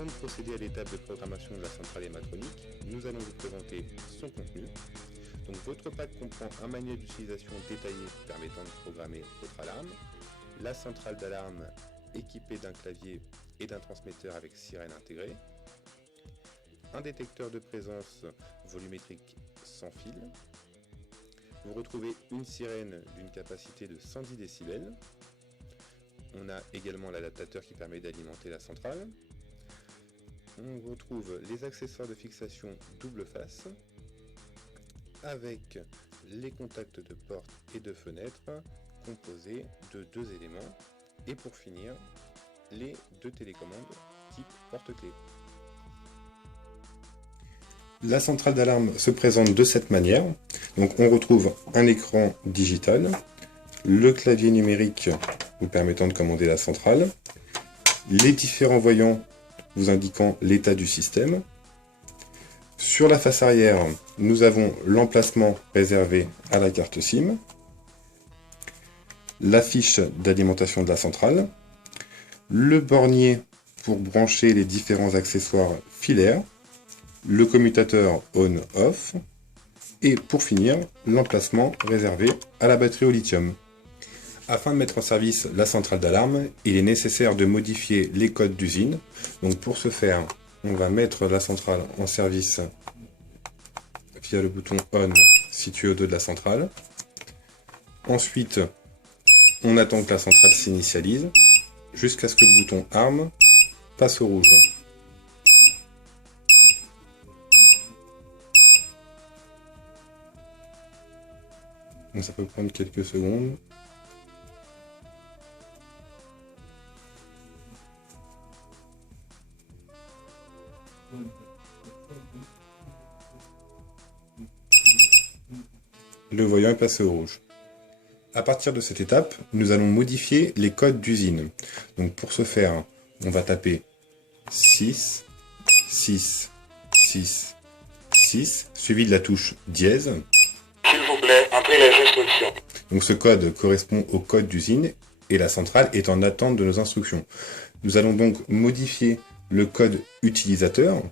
Avant de procéder à l'étape de programmation de la centrale hématronique, nous allons vous présenter son contenu. Donc votre pack comprend un manuel d'utilisation détaillé permettant de programmer votre alarme, la centrale d'alarme équipée d'un clavier et d'un transmetteur avec sirène intégrée, un détecteur de présence volumétrique sans fil. Vous retrouvez une sirène d'une capacité de 110 décibels. On a également l'adaptateur qui permet d'alimenter la centrale. On retrouve les accessoires de fixation double face avec les contacts de porte et de fenêtre composés de 2 éléments et pour finir les 2 télécommandes type porte-clés. La centrale d'alarme se présente de cette manière. Donc on retrouve un écran digital, le clavier numérique vous permettant de commander la centrale, les différents voyants vous indiquant l'état du système. Sur la face arrière, nous avons l'emplacement réservé à la carte SIM, la fiche d'alimentation de la centrale, le bornier pour brancher les différents accessoires filaires, le commutateur on-off, et pour finir, l'emplacement réservé à la batterie au lithium. Afin de mettre en service la centrale d'alarme, il est nécessaire de modifier les codes d'usine. Donc pour ce faire, on va mettre la centrale en service via le bouton ON situé au dos de la centrale. Ensuite, on attend que la centrale s'initialise jusqu'à ce que le bouton ARM passe au rouge. Donc ça peut prendre quelques secondes. Le voyant est passé au rouge. À partir de cette étape, nous allons modifier les codes d'usine. Donc pour ce faire, on va taper 6, 6, 6, 6, suivi de la touche dièse. S'il vous plaît, entrez les instructions. Donc ce code correspond au code d'usine et la centrale est en attente de nos instructions. Nous allons donc modifier le code utilisateur.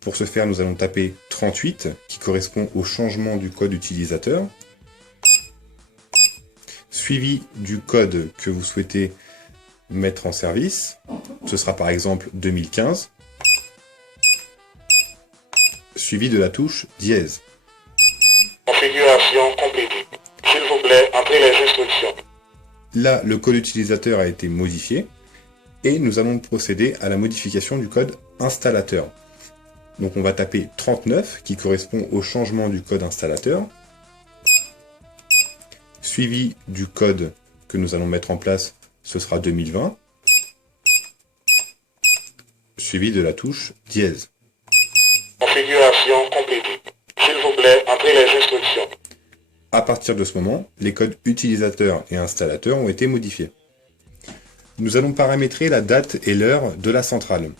Pour ce faire, nous allons taper 38 qui correspond au changement du code utilisateur, suivi du code que vous souhaitez mettre en service. Ce sera par exemple 2015, suivi de la touche dièse. Configuration complétée. S'il vous plaît, entrez les instructions. Là, le code utilisateur a été modifié et nous allons procéder à la modification du code installateur. Donc on va taper 39 qui correspond au changement du code installateur, suivi du code que nous allons mettre en place, ce sera 2020, suivi de la touche dièse. Configuration complétée. S'il vous plaît, entrez les instructions. À partir de ce moment, les codes utilisateur et installateur ont été modifiés. Nous allons paramétrer la date et l'heure de la centrale.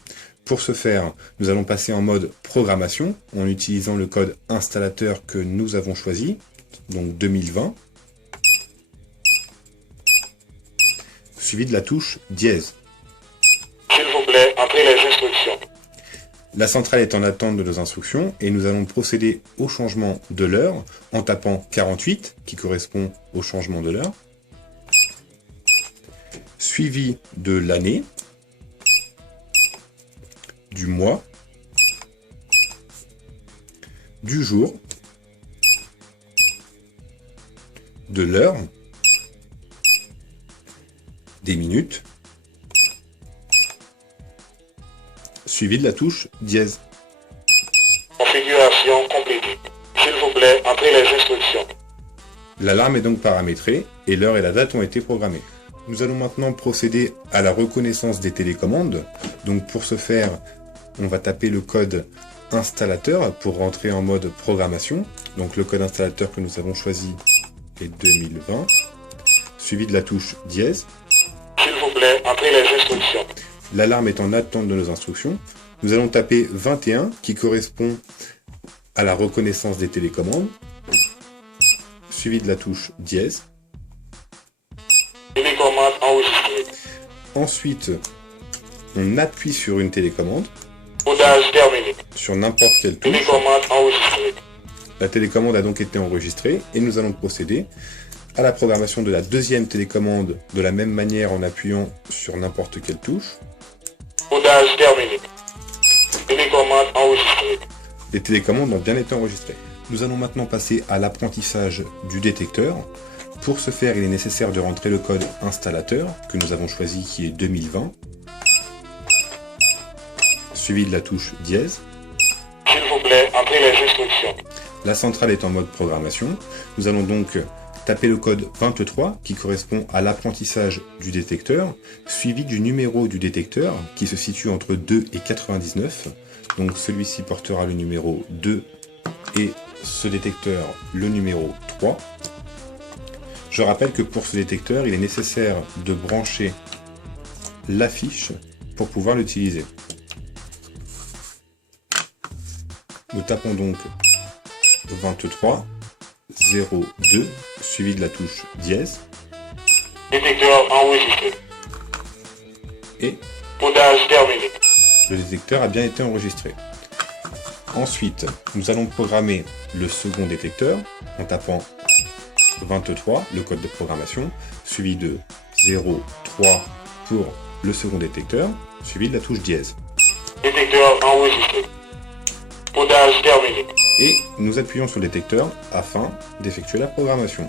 Pour ce faire, nous allons passer en mode programmation en utilisant le code installateur que nous avons choisi, donc 2020, suivi de la touche dièse. S'il vous plaît, entrez les instructions. La centrale est en attente de nos instructions et nous allons procéder au changement de l'heure en tapant 48 qui correspond au changement de l'heure, suivi de l'année, du mois, du jour, de l'heure, des minutes, suivi de la touche dièse. Configuration complétée. S'il vous plaît, entrez les instructions. L'alarme est donc paramétrée et l'heure et la date ont été programmées. Nous allons maintenant procéder à la reconnaissance des télécommandes. Donc pour ce faire, on va taper le code installateur pour rentrer en mode programmation. Donc le code installateur que nous avons choisi est 2020, suivi de la touche dièse. S'il vous plaît, entrez les instructions. L'alarme est en attente de nos instructions. Nous allons taper 21 qui correspond à la reconnaissance des télécommandes, suivi de la touche dièse. Télécommande enregistrée. Ensuite, on appuie sur une télécommande, Codage terminé. sur n'importe quelle touche. Télécommande enregistrée. La télécommande a donc été enregistrée et nous allons procéder à la programmation de la deuxième télécommande de la même manière en appuyant sur n'importe quelle touche. Codage terminé. Télécommande enregistrée. Les télécommandes ont bien été enregistrées. Nous allons maintenant passer à l'apprentissage du détecteur. Pour ce faire, il est nécessaire de rentrer le code installateur que nous avons choisi qui est 2020, suivi de la touche dièse. S'il vous plaît, entrez les instructions. La centrale est en mode programmation. Nous allons donc taper le code 23 qui correspond à l'apprentissage du détecteur, suivi du numéro du détecteur qui se situe entre 2 et 99. Donc celui-ci portera le numéro 2 et ce détecteur le numéro 3. Je rappelle que pour ce détecteur, il est nécessaire de brancher l'affiche pour pouvoir l'utiliser. Nous tapons donc 23 02 suivi de la touche dièse Détecteur enregistré. et Codage terminé. le détecteur a bien été enregistré. Ensuite, nous allons programmer le second détecteur en tapant 23, le code de programmation, suivi de 03 pour le second détecteur, suivi de la touche dièse. Détecteur enregistré. Codage terminé. Et nous appuyons sur le détecteur afin d'effectuer la programmation.